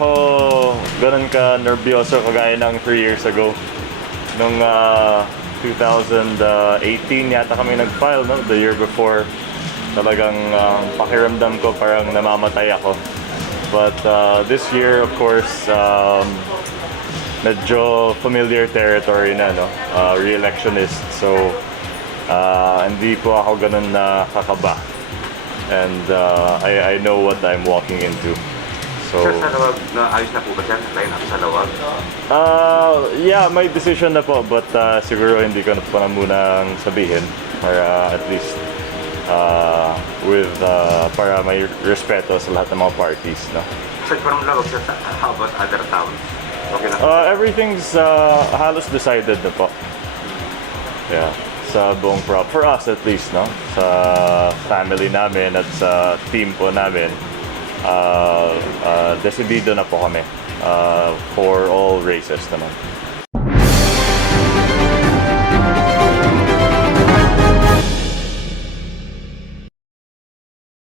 ako ganun ka nervyoso kagaya ng 3 years ago. Nung 2018 yata kami nag-file, no? The year before. Talagang pakiramdam ko parang namamatay ako. But this year, of course, medyo familiar territory na, no? Re-electionist. So, hindi po ako ganun nakakaba. And I know what I'm walking into. So, Sir, sa lawag, ayos na po ba siya? Line up sa lawag? yeah, may decision na po. But siguro hindi ko na po na munang sabihin. Para at least para may respeto sa lahat ng mga parties, no? Sir, from lawag, sir, how about other towns? Okay na. Everything's halos decided na po. Yeah, sa buong for us at least, no? Sa family namin at sa team po namin, decidido na po kami for all races naman.